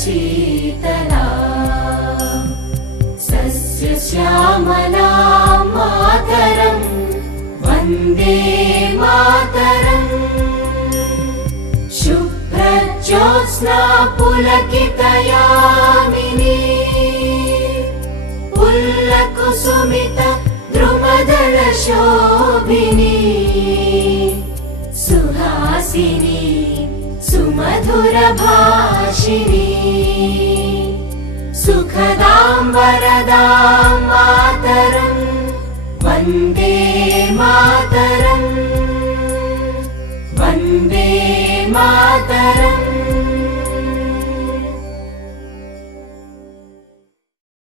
शीतला सस्यश्यामला मातरं वन्दे मातरम् शुभ्रज्योत्स्ना पुलकितयामिनी पुल्लकुसुमित द्रुमदलशोभिनी सुहासिनी सुमधुरभाषिणी सुखदां वरदां मातरं वन्दे मातरम् वन्दे मातरम्।